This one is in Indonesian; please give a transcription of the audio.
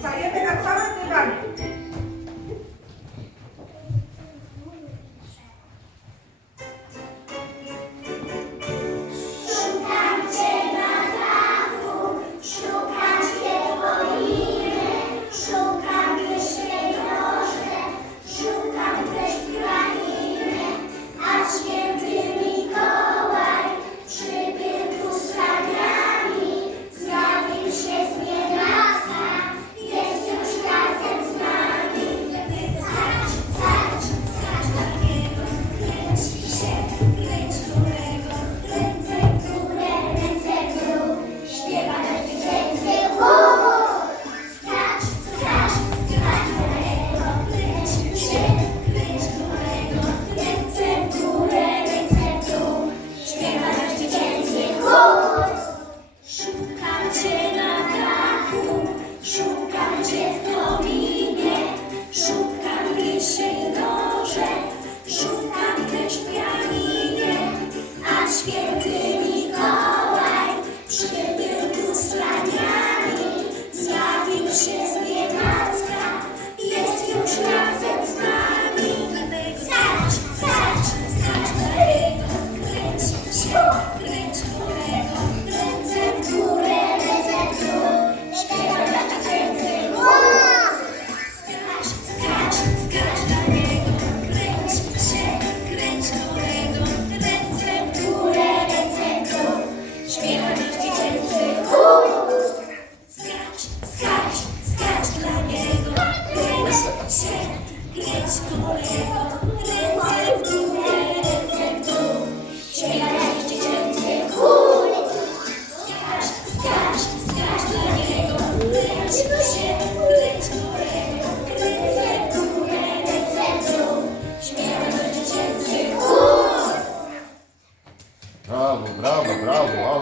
Stajemy na całym dywanie. bravo, bravo, aula